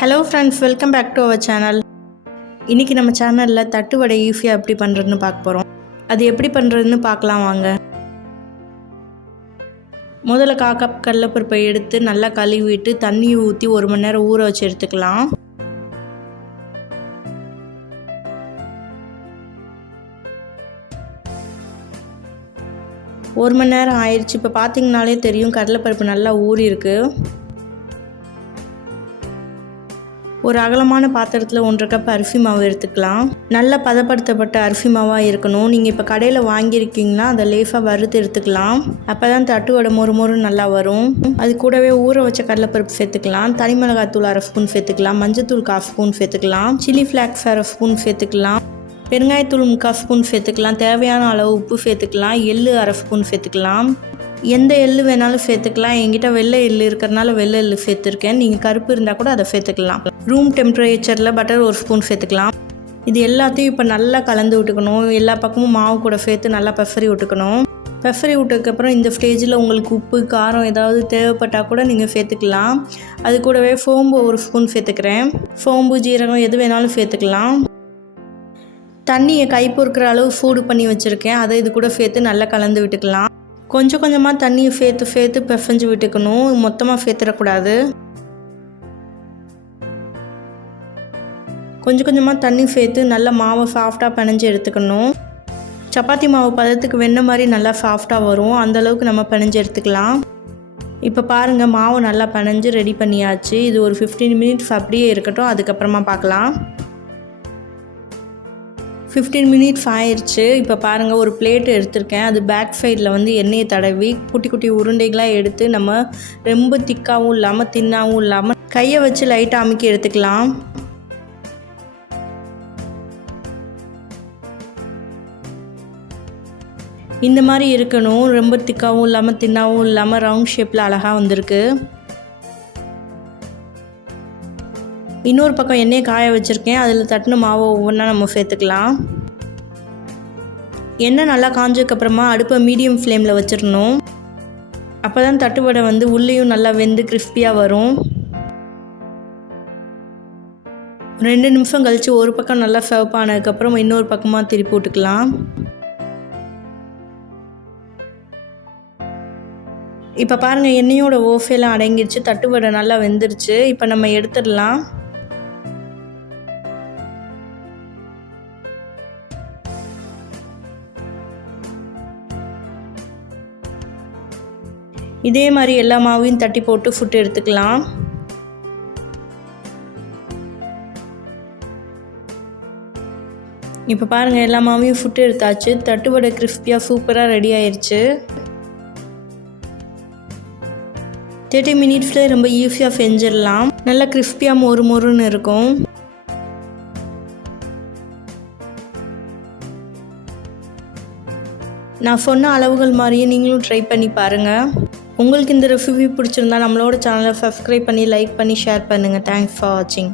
Hello friends, welcome back to our channel. இன்றைக்கி நம்ம சேனலில் தட்டு வடை ஈஸியாக எப்படி பண்ணுறதுன்னு பார்க்க போகிறோம். அது எப்படி பண்ணுறதுன்னு பார்க்கலாம் வாங்க. முதல்ல 1/4 கப் கடலைப்பருப்பை எடுத்து நல்லா கழுவிட்டு தண்ணி ஊற்றி 1 மணி நேரம் ஊற வச்சு எடுத்துக்கலாம். ஒரு மணி நேரம் ஆயிடுச்சு. இப்போ பார்த்தீங்கனாலே தெரியும் கடலைப்பருப்பு நல்லா ஊறி இருக்குது. ஒரு அகலமான பாத்திரத்தில் 1/2 கப் அரிசி மாவு எடுத்துக்கலாம். நல்லா பதப்படுத்தப்பட்ட அரிசி மாவாக இருக்கணும். நீங்கள் இப்போ கடையில் வாங்கியிருக்கீங்கன்னா அதை லேசாக வறுத்து எடுத்துக்கலாம். அப்போ தான் தட்டு வடை மொறு நல்லா வரும். அது கூடவே ஊற வச்ச கடலைப்பருப்பு சேர்த்துக்கலாம். தனி மிளகாத்தூள் 1/2 ஸ்பூன் சேர்த்துக்கலாம். மஞ்சத்தூள் 1/4 ஸ்பூன் சேர்த்துக்கலாம். சில்லி ஃப்ளாக்ஸ் 1/2 ஸ்பூன் சேர்த்துக்கலாம். பெருங்காயத்தூள் 3/4 ஸ்பூன் சேர்த்துக்கலாம். தேவையான அளவு உப்பு சேர்த்துக்கலாம். எள்ளு 1/2 ஸ்பூன் சேர்த்துக்கலாம். எந்த எள்ளு வேணாலும் சேர்த்துக்கலாம். என்கிட்ட வெள்ளை எள்ளு இருக்கிறதுனால வெள்ளை எள்ளு சேர்த்துருக்கேன். நீங்கள் கருப்பு இருந்தால் கூட அதை சேர்த்துக்கலாம். ரூம் டெம்பரேச்சரில் பட்டர் 1 ஸ்பூன் சேர்த்துக்கலாம். இது எல்லாத்தையும் இப்போ நல்லா கலந்து விட்டுக்கணும். எல்லா பக்கமும் மாவு கூட சேர்த்து நல்லா பெசரி விட்டுக்கணும். பெசரி விட்டதுக்கப்புறம் இந்த ஸ்டேஜில் உங்களுக்கு உப்பு காரம் ஏதாவது தேவைப்பட்டால் கூட நீங்கள் சேர்த்துக்கலாம். அது கூடவே சோம்பு 1 ஸ்பூன் சேர்த்துக்கிறேன். சோம்பு ஜீரகம் எது வேணாலும் சேர்த்துக்கலாம். தண்ணியை கை பொறுக்கிற அளவு சூடு பண்ணி வச்சுருக்கேன். அதை இது கூட சேர்த்து நல்லா கலந்து விட்டுக்கலாம். கொஞ்சம் கொஞ்சமாக தண்ணியை சேர்த்து பிசைஞ்சு விட்டுக்கணும். மொத்தமாக சேர்த்துடக்கூடாது. கொஞ்சம் கொஞ்சமாக தண்ணி சேர்த்து நல்லா மாவை சாஃப்டாக பிணைஞ்சு எடுத்துக்கணும். சப்பாத்தி மாவு பதத்துக்கு வெண்ணெய் மாதிரி நல்லா சாஃப்டாக வரும். அந்தளவுக்கு நம்ம பிணைஞ்சு எடுத்துக்கலாம். இப்போ பாருங்கள், மாவு நல்லா பிணைஞ்சு ரெடி பண்ணியாச்சு. இது ஒரு 15 மினிட்ஸ் அப்படியே இருக்கட்டும். அதுக்கப்புறமா பார்க்கலாம். 15 மினிட்ஸ் ஆயிடுச்சு. இப்போ பாருங்கள், ஒரு பிளேட்டு எடுத்திருக்கேன். அது பேக் சைடில் எண்ணெயை தடவி குட்டி குட்டி உருண்டைகளாக எடுத்து நம்ம ரொம்ப திக்காகவும் இல்லாமல் தின்னாகவும் இல்லாமல் கையை வச்சு லைட்டாக அமுக்கி எடுத்துக்கலாம். இந்த மாதிரி இருக்கணும். ரொம்ப திக்காகவும் இல்லாமல் தின்னாகவும் இல்லாமல் ரவுண்ட் ஷேப்பில் அழகாக வந்திருக்கு. இன்னொரு பக்கம் எண்ணெயை காய வச்சுருக்கேன். அதில் தட்டின மாவை ஒவ்வொன்றா நம்ம சேர்த்துக்கலாம். எண்ணெய் நல்லா காஞ்சதுக்கப்புறமா அடுப்பை மீடியம் ஃப்ளேமில் வச்சிடணும். அப்போ தான் தட்டு வடை உள்ளேயும் நல்லா வெந்து கிறிஸ்பியாக வரும். 2 நிமிஷம் கழித்து ஒரு பக்கம் நல்லா சர்வ் ஆனதுக்கப்புறம் இன்னொரு பக்கமாக திருப்பி விட்டுக்கலாம். இப்போ பாருங்கள், எண்ணெயோட ஓஃபையெல்லாம் அடங்கிடுச்சு. தட்டு வடை நல்லா வெந்துருச்சு. இப்போ நம்ம எடுத்துடலாம். இதே மாதிரி எல்லா மாவையும் தட்டி போட்டு ஃபுட்டு எடுத்துக்கலாம். இப்போ பாருங்கள், எல்லா மாவையும் ஃபுட்டு எடுத்தாச்சு. தட்டு வடை கிறிஸ்பியாக சூப்பராக ரெடி ஆயிடுச்சு. 30 மினிட்ஸில் ரொம்ப ஈஸியாக செஞ்சிடலாம். நல்லா கிறிஸ்பியாக மொறுன்னு இருக்கும். நான் சொன்ன அளவுகள் மாதிரியே நீங்களும் ட்ரை பண்ணி பாருங்கள். உங்களுக்கு இந்த ரெசிபி பிடிச்சிருந்தா நம்மளோட சேனலை சப்ஸ்கிரைப் பண்ணி லைக் பண்ணி ஷேர் பண்ணுங்கள். தேங்க்ஸ் ஃபார் வாட்சிங்.